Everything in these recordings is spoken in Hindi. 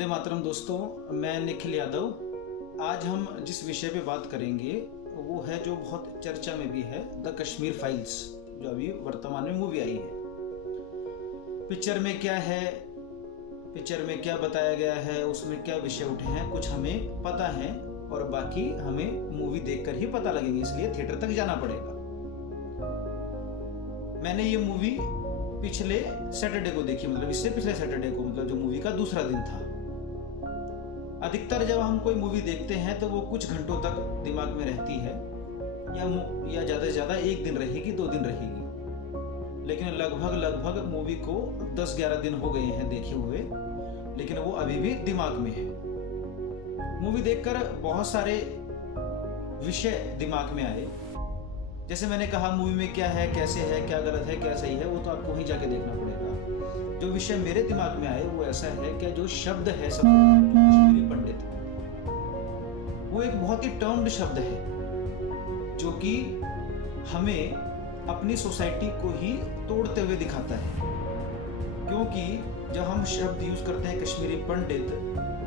वंदे मातरम दोस्तों, मैं निखिल यादव। आज हम जिस विषय पे बात करेंगे वो है जो बहुत चर्चा में भी है, द कश्मीर फाइल्स, जो अभी वर्तमान में मूवी आई है। पिक्चर में क्या है, पिक्चर में क्या बताया गया है, उसमें क्या विषय उठे हैं, कुछ हमें पता है और बाकी हमें मूवी देखकर ही पता लगेंगे, इसलिए थिएटर तक जाना पड़ेगा। मैंने ये मूवी पिछले सैटरडे को देखी, मतलब इससे पिछले सैटरडे को, मतलब जो मूवी का दूसरा दिन था। अधिकतर जब हम कोई मूवी देखते हैं तो वो कुछ घंटों तक दिमाग में रहती है, या ज़्यादा से ज़्यादा एक दिन रहेगी, 2 दिन रहेगी। लेकिन लगभग मूवी को 10-11 दिन हो गए हैं देखे हुए, लेकिन वो अभी भी दिमाग में है। मूवी देखकर बहुत सारे विषय दिमाग में आए। जैसे मैंने कहा, मूवी में क्या है, कैसे है, क्या गलत है, क्या सही है, वो तो आपको वहीं जाके देखना पड़ेगा। जो विषय मेरे दिमाग में आए वो ऐसा है कि जो शब्द है सब कश्मीरी पंडित, वो एक बहुत ही टर्म्ड शब्द है जो कि हमें अपनी सोसाइटी को ही तोड़ते हुए दिखाता है। क्योंकि जब हम शब्द यूज करते हैं कश्मीरी पंडित,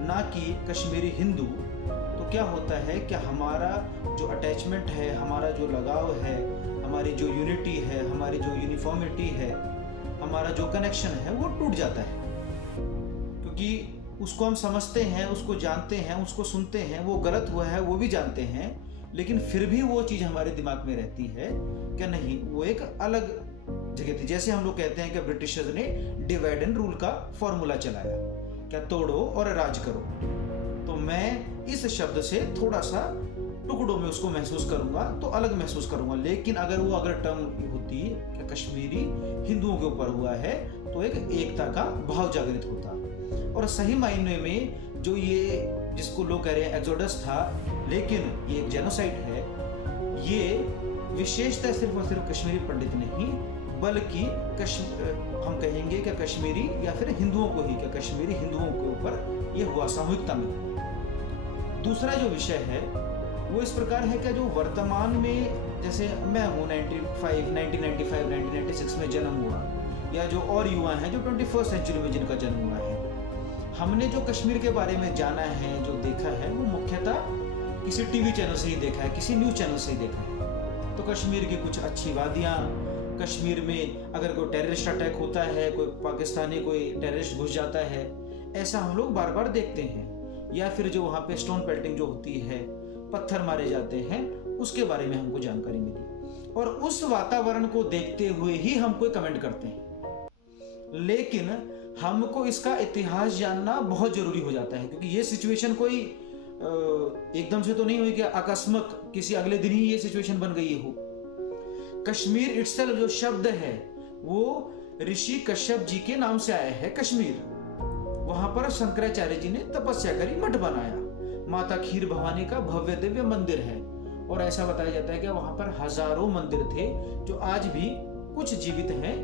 ना कि कश्मीरी हिंदू, तो क्या होता है कि हमारा जो अटैचमेंट है, हमारा जो लगाव है, हमारी जो यूनिटी है, हमारी जो यूनिफॉर्मिटी है, हमारा जो कनेक्शन है, वो टूट जाता है। क्योंकि उसको हम समझते हैं, उसको जानते हैं, उसको सुनते हैं, वो गलत हुआ है वो भी जानते हैं, लेकिन फिर भी वो चीज़ हमारे दिमाग में रहती है कि नहीं, वो एक अलग जगह थी। जैसे हम लोग कहते हैं कि ब्रिटिशर्स ने डिवाइड एंड रूल का फॉर्मूला चलाया, क्या तोड़ो और राज करो। तो मैं इस शब्द से थोड़ा सा टुकड़ों में उसको महसूस करूंगा तो अलग महसूस करूंगा। लेकिन अगर टर्म होती कि कश्मीरी हिंदुओं के ऊपर हुआ है तो एक एकता का भाव जागृत होता। और सही मायने में जो ये जिसको लोग कह रहे हैं एक्सोडस था, लेकिन ये एक जेनोसाइड है। ये विशेषता सिर्फ और सिर्फ कश्मीरी पंडित नहीं, बल्कि हम कहेंगे कि कश्मीरी या फिर हिंदुओं को ही, कि कश्मीरी हिंदुओं के ऊपर ये हुआ सामूहिकता में। दूसरा जो विषय है वो इस प्रकार है कि जो वर्तमान में, जैसे मैं हूँ 1995, 1996 में जन्म हुआ, या जो और युवा हैं जो 21st सेंचुरी में जिनका जन्म हुआ है, हमने जो कश्मीर के बारे में जाना है, जो देखा है, वो मुख्यतः किसी टीवी चैनल से ही देखा है, किसी न्यूज़ चैनल से ही देखा है। तो कश्मीर की कुछ अच्छी वादियाँ, कश्मीर में अगर कोई टेररिस्ट अटैक होता है, कोई पाकिस्तानी कोई टेररिस्ट घुस जाता है, ऐसा हम लोग बार बार देखते हैं। या फिर जो वहाँ पे स्टोन पेल्टिंग जो होती है, पत्थर मारे जाते हैं, उसके बारे में हमको जानकारी मिली। और उस वातावरण को देखते हुए ही हम कोई कमेंट करते हैं। लेकिन हमको इसका इतिहास जानना बहुत जरूरी हो जाता है, क्योंकि ये सिचुएशन कोई एकदम से तो नहीं हुई कि अकस्मात किसी अगले दिन ही ये सिचुएशन बन गई हो। कश्मीर इटसेल्फ जो शब्द है वो ऋषि कश्यप जी के नाम से आया है कश्मीर। वहां पर शंकराचार्य जी ने तपस्या करी, मठ बनाया। माता खीर भवानी का भव्य दिव्य मंदिर है, और ऐसा बताया जाता है कि वहां पर हजारों मंदिर थे जो आज भी कुछ जीवित हैं,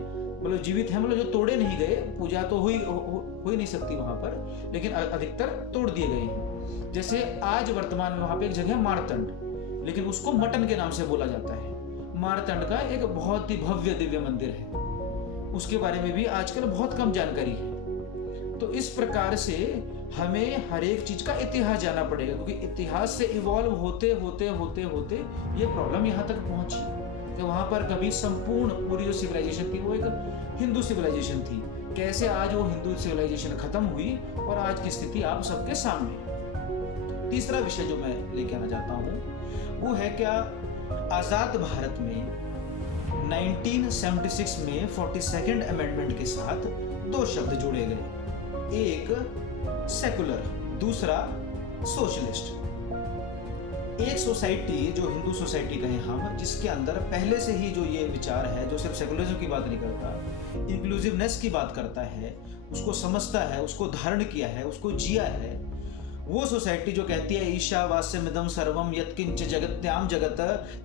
मतलब जो तोड़े नहीं गए। पूजा तो हो ही नहीं सकती वहां पर, लेकिन अधिकतर तोड़ दिए गए हैं। जैसे आज वर्तमान में वहां पे एक जगह है मारतंड, लेकिन उसको मटन के नाम से बोला जाता है। मारतंड का एक बहुत ही भव्य दिव्य मंदिर है, उसके बारे में भी आजकल बहुत कम जानकारी है। तो इस प्रकार से हमें हर एक चीज का इतिहास जानना पड़ेगा, क्योंकि इतिहास से इवॉल्व होते होते ये प्रॉब्लम यहाँ तक पहुंची कि वहां पर कभी संपूर्ण पूरी जो सिविलाइजेशन थी वो एक हिंदू सिविलाइजेशन थी। कैसे आज वो हिंदू सिविलाइजेशन खत्म हुई और आज की स्थिति आप सबके सामने। तीसरा विषय जो मैं लेके आना चाहता हूँ वो है क्या, आजाद भारत में 1976 में 42nd अमेंडमेंट के साथ 2 शब्द जोड़े गए, एक सेकुलर, दूसरा सोशलिस्ट। एक सोसाइटी जो हिंदू सोसाइटी कहें हम, जिसके अंदर पहले से ही जो ये विचार है, जो सिर्फ सेकुलरिज्म की बात नहीं करता, इंक्लूसिवनेस की बात करता है, उसको समझता है, उसको धारण किया है, उसको जिया है, वो सोसाइटी जो कहती है ईशावास्यमिदं सर्वम यत्किंच जगत्याम जगत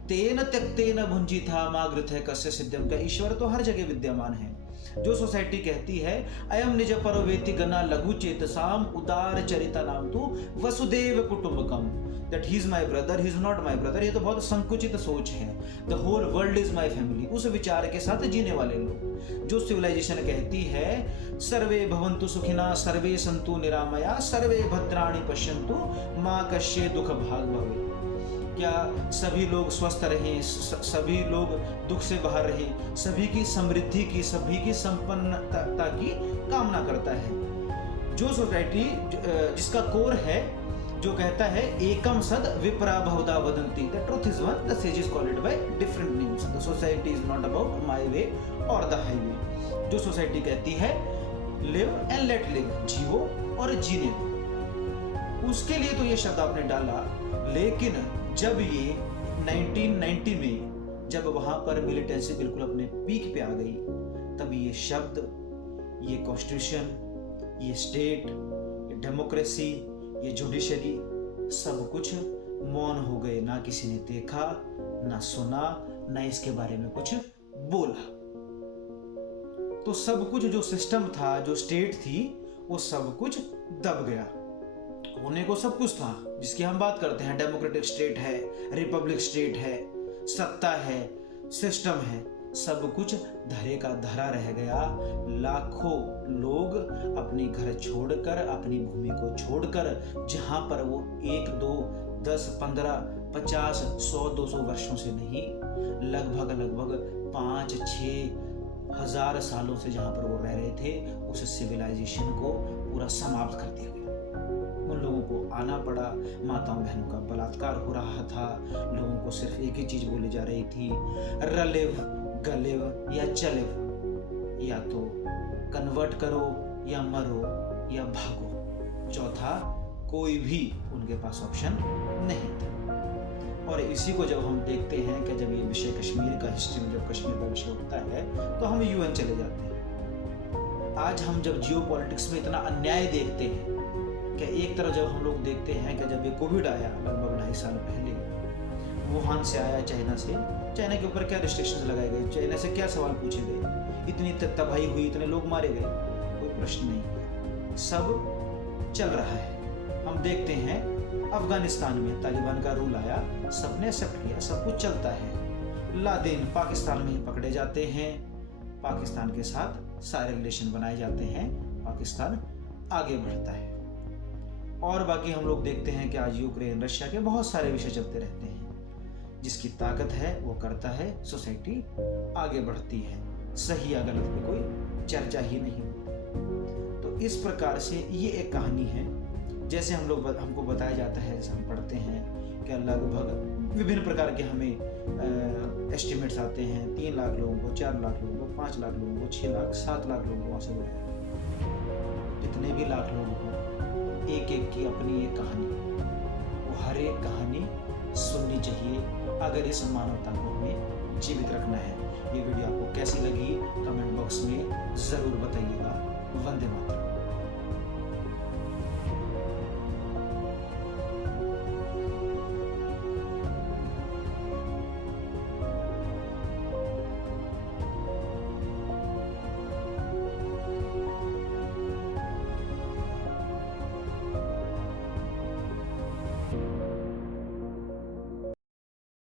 तेन त्यक्तेन भुंजिता मागृथ कस्य सिद्धम, का ईश्वर तो हर जगह विद्यमान है। जो सोसाइटी कहती है अयम निज परो वेति गना लघु चेतसाम उदार चरिता नाम तू वसुदेव कुटुंबकम, that he is my brother, he is not my brother, ये तो बहुत संकुचित सोच है। The whole world is my family, उस विचार के साथ जीने वाले लोग। जो सिविलाइजेशन कहती है सर्वे भवन्तु सुखिना सर्वे सन्तु निरामया सर्वे भद्राणि पश्यन्तु माँ कश्चित् दुख भाग भवे, क्या सभी लोग स्वस्थ रहें, सभी लोग दुख से बाहर रहें, सभी की समृद्धि की, सभी की संपन्नता की कामना करता है। जो सोसाइटी जिसका कोर है, जो कहता है एकम सद विप्रा बहुधा वदन्ति, the truth is one, the sages call it by different names, the society is not about my way और द हाईवे। जो सोसाइटी कहती है लिव एंड लेट लिव, जियो और जीने दो, उसके लिए तो ये शब्द आपने डाला। लेकिन जब ये 1990 में जब वहां पर मिलिटेंसी बिल्कुल अपने पीक पे आ गई, तब ये शब्द, ये कॉन्स्टिट्यूशन, ये स्टेट, ये डेमोक्रेसी, ये जुडिशरी, सब कुछ मौन हो गए। ना किसी ने देखा, ना सुना, ना इसके बारे में कुछ बोला। तो सब कुछ जो सिस्टम था, जो स्टेट थी, वो सब कुछ दब गया। होने को सब कुछ था जिसकी हम बात करते हैं, डेमोक्रेटिक स्टेट है, रिपब्लिक स्टेट है, सत्ता है, सिस्टम है, सब कुछ धरे का धरा रह गया। लाखों लोग अपने घर छोड़कर, अपनी भूमि को छोड़कर, जहां पर वो 1, 2, 10, 15, 50, 100, 200 वर्षों से नहीं, लगभग 5-6 हजार सालों से जहां पर वो रह रहे थे, उस सिविलाइजेशन को पूरा समाप्त कर दिया गया। उन लोगों को आना पड़ा, माताओं बहनों का बलात्कार हो रहा था, लोगों को सिर्फ एक ही चीज बोली जा रही थी, रलिव गलिव या चलिव, या तो कन्वर्ट करो या मरो या भागो, चौथा कोई भी उनके पास ऑप्शन नहीं था। और इसी को जब हम देखते हैं कि जब ये विषय कश्मीर का, हिस्ट्री में जब कश्मीर का विषय उठता है, तो हम यूएन चले जाते हैं। आज हम जब जियो पॉलिटिक्स में इतना अन्याय देखते हैं कि एक तरफ जब हम लोग देखते हैं कि जब ये कोविड आया लगभग 2.5 साल पहले, वुहान से आया, चाइना से, चाइना के ऊपर क्या रिस्ट्रिक्शंस लगाए गए, चाइना से क्या सवाल पूछे गए, इतनी तबाही हुई, इतने लोग मारे गए, कोई प्रश्न नहीं, सब चल रहा है। हम देखते हैं अफगानिस्तान में तालिबान का रूल आया, सबने एक्सेप्ट किया, सब कुछ चलता है। लादेन पाकिस्तान में ही पकड़े जाते हैं, पाकिस्तान के साथ सारे रिलेशन बनाए जाते हैं, पाकिस्तान आगे बढ़ता है। और बाकी हम लोग देखते हैं कि आज यूक्रेन, रशिया के बहुत सारे विषय चलते रहते हैं। जिसकी ताकत है वो करता है, सोसाइटी आगे बढ़ती है, सही या गलत पे कोई चर्चा ही नहीं। तो इस प्रकार से ये एक कहानी है। जैसे हमको बताया जाता है, जैसे हम पढ़ते हैं कि लगभग विभिन्न प्रकार के हमें एस्टिमेट्स आते हैं, 3 लाख लोगों को, 4 लाख लोगों को, 5 लाख लोगों को, 6 लाख, 7 लाख लोगों को, ऐसे जितने भी लाख लोगों को, एक एक की अपनी एक कहानी, वो हर एक कहानी सुननी चाहिए अगर इस मानवता को हमें जीवित रखना है। ये वीडियो आपको कैसी लगी कमेंट बॉक्स में ज़रूर बताइएगा। वंदे मातरम।